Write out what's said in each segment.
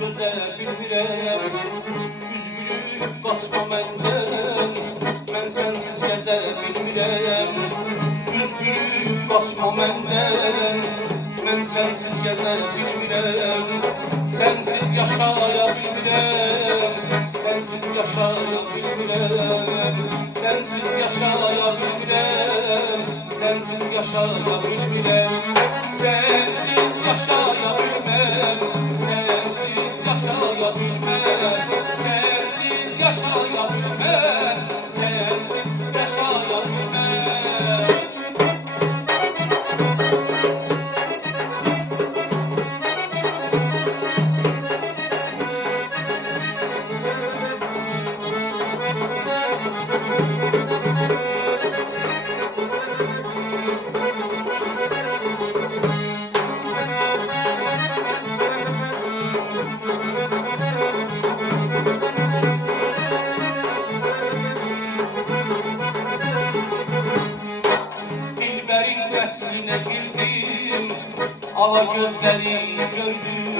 gözə bilmirəm. Üz gülüb qaçma məndən, mən sənsiz gəzə bilmirəm. Üz gülüb qaçma məndən, mən sənsiz gəzə bilmirəm. Sənsiz yaşaya bilmirəm, sənsiz yaşaya bilmirəm. Sənsiz yaşaya bilmirəm, sənsiz yaşaya bilmirəm. Sənsiz yaşaya bilməm, sənsiz yaşaya bilməm. Sənsiz yaşaya bilməm, sənsiz yaşaya bilməm. Ala gözləri gördüm,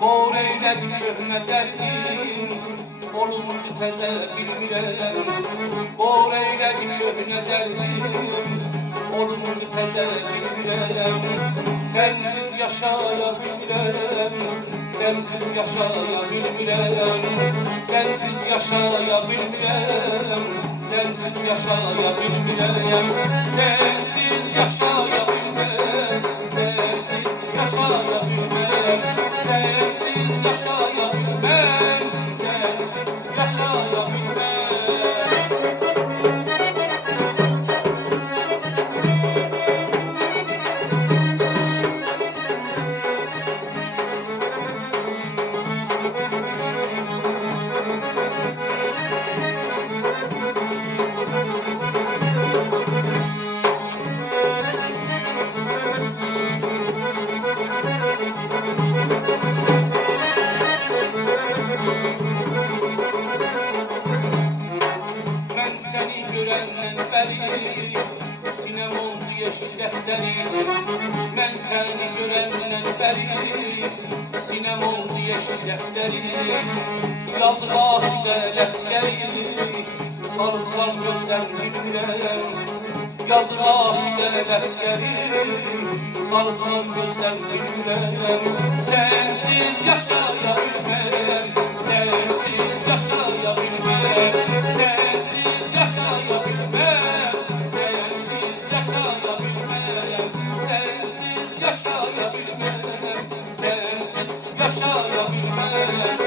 qor eylədi köhnə dərdim, olundu təzə bilmirəm. Qor eylədi köhnə dərdim, olundu təzə bilmirəm. Sənsiz yaşaya bilmirəm, sənsiz yaşaya bilmirəm. Sənsiz yaşaya bilmirəm, sənsiz yaşaya bilmirəm. Sənsiz yaşaya bilmirəm, sənsiz yaşaya bilməm, sənsiz yaşaya bilməm, sənsiz yaşaya bilməm. Mən səni görəndən bəri sinəm oldu yeşil dəftəri. Mən səni görəndən bəri sinəm oldu yeşil dəftəri. Yazıq aşiqə ləskəri sarımsal gözdən bilmirəm. Yazıq aşiqə ləskəri sarımsal gözdən bilmirəm. Sənsiz yaşaya bilməm, sənsiz yaşaya bilməm. Sənsiz yaşaya bilməm, sənsiz yaşaya bilməm. Sənsiz yaşaya bilməm, sənsiz yaşaya bilməm.